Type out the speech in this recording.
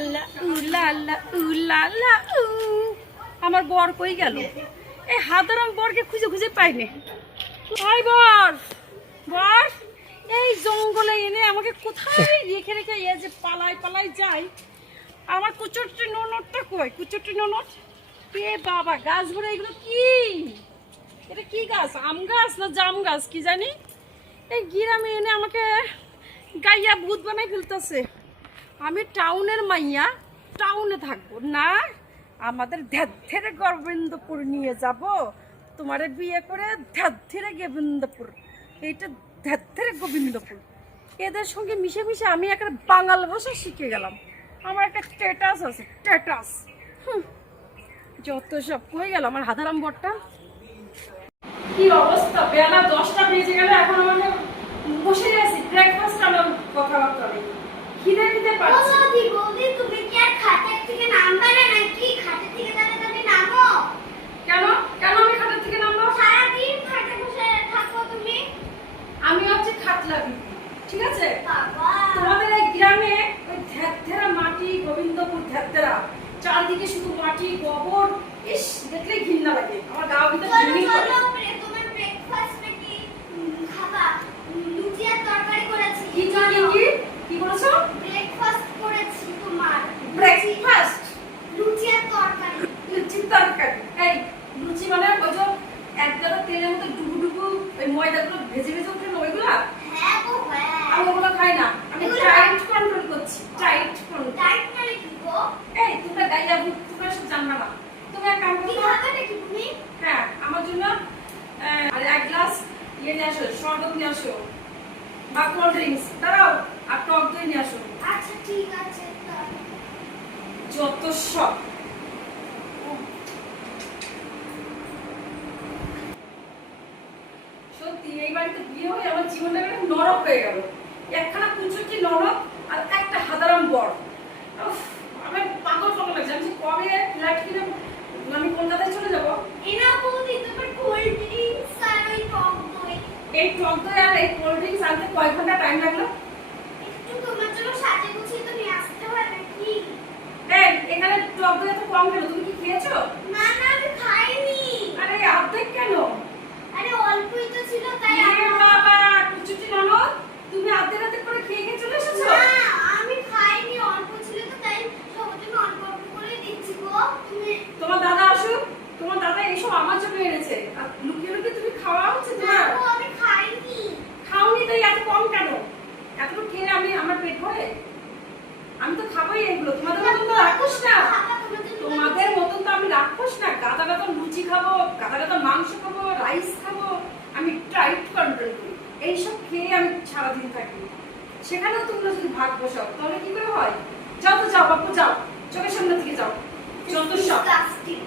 লাল্লা লাল্লা লাল্লা আমার বর কই গেল? এই হাদারাম বরকে খুঁজে খুঁজে পাইনি। ভাই বর, বর এই জঙ্গলে এনে আমাকে কোথায় রেখে রেখে এ যে পালাই পালাই যাই। আমার কুচুরটি ননদটা কই? কুচুরটি ননদ এ বাবা, গাছ ভরে এগুলো কি? এটা কি গাছ? আম গাছ না জাম গাছ কি জানি? এই গ্রামে এনে আমাকে গাইয়া ভূত বানাই ফেলতেছে। আমি টাউনের মাইয়া, টাউনে থাকবো না, আমাদের ধ্যাত্থেরে গোবিন্দপুর নিয়ে যাব। তোমারে বিয়ে করে ধ্যাত্থেরে গোবিন্দপুর, এইটা ধ্যাত্থেরে গোবিন্দপুর। এদের সঙ্গে মিশে মিশে আমি একটা বাঙাল ভাষা শিখে গেলাম। আমার একটা স্ট্যাটাস আছে, স্ট্যাটাস। যত সব হয়ে গেল আমার হাধারাম বরটা। কি অবস্থা, বেলা 10টা বেজে গেল, এখন আমাকে বসে আছি ব্রেকফাস্ট আমার কথাবার্তা নেই, খিদে খিদে পাচ্ছে। বৌদি তুমি কি আর খাটের থেকে নামবে না নাকি? খাটের থেকে তাড়াতাড়ি নামো। কেন কেন আমি খাটের থেকে নামবো? সারাদিন খাটে বসে থাকো তুমি। আমি হচ্ছে খাটলা বিবি, ঠিক আছে? বাবা তোমাদের এই গ্রামে ওই ধ্যাত্তেরা মাটি, গোবিন্দপুর ধ্যাত্তেরা, চারদিকে শুধু মাটি গোবর, ইস দেখলে ঘৃণা লাগে। আমার গা ভিতরে ঘৃণি করে। তোমার ব্রেকফাস্টে কি খাবা? লুচি আর তরকারি করেছি। কি কি কি কি বলেছো? ব্রেকফাস্ট করেছি তোমার। ব্রেকফাস্ট? লুচি আর তরকারি। লুচি তরকারি? এই লুচি মানে ওই যে একদম তেলের মধ্যে ডুবু ডুবু ওই ময়দাগুলো ভেজে ভেজে ওঠে না ওইগুলা? হ্যাঁ গো হ্যাঁ। আমি ওগুলো খাই না, আমি ডায়েট কন্ট্রোল করছি। Diet control. ডায়েট মানে কি গো? এই তোমরা গাইয়া ভূত, তোমরা সব জানবা না। তুমি এক কাম কি করো, খাবে নাকি তুমি? হ্যাঁ আমার জন্য আর এক গ্লাস ইয়ে নিয়ে আসো, শরবত নিয়ে আসো বা কোল্ড ড্রিঙ্কস, দাঁড়াও, আর টক দই নিয়ে আসো। আচ্ছা ঠিক আছে। যত সব। সত্যি এই বাড়িতে বিয়ে হয়ে আমার জীবনটা একটা নরক হয়ে গেল। একখানা কুচুটি নরক আর একটা হাদারাম বর। আমার পাগল পাগল লাগছে। আমি কবে ফ্ল্যাট কিনে আমি কলকাতায় চলে যাবো। এনা বৌদি তোমার কোল্ড ড্রিঙ্কস আর ওই টক দই। এই টক দই আর এই কোল্ড ড্রিঙ্কস আনতে কয় ঘন্টা টাইম লাগলো? একটু তোমার জন্য সাজে গুছিয়ে তো নিয়ে আসতে হয় নাকি? এই এখানে টক দই এত কম কেন? তুমি কি খেয়েছো? না না আমি খাইনি। আরে অর্ধেক কেন? আরে অল্পই তো ছিল তাই। আরে বাবা, কুচুটি ননদ, তুমি অর্ধেক অর্ধেক করে খেয়ে খেয়ে চলে এসেছো? না আমি খাইনি, অল্প ছিল তো তাই সবার জন্য অল্প অল্প করে দিচ্ছি গো। তুমি তোমার দাদা আসুক, তোমার দাদা এইসব আমার জন্য এনেছে আর লুকিয়ে লুকিয়ে তুমি খাওয়া হচ্ছে না তোমার? গো আমি খাইনি। খাওনি তাই এত কম কেন? এতটুকু খেলে আমি আমার পেট ভরে? আমি তো খাবোই এগুলো। তোমাদের মতন তো রাক্ষস না, তোমাদের মতন তো আমি রাক্ষস না। গাদা গাদা লুচি খাবো, গাদা গাদা মাংস খাবো, রাইস খাবো, আমি ডায়েট কন্ট্রোল করি। এইসব খেয়ে আমি সারাদিন থাকি। সেখানেও তোমরা যদি ভাগ বসাও তাহলে কি করে হয়? যাও তো যাও বাপু, যাও, চোখের সামনে থেকে যাও। যত সব। Disgusting.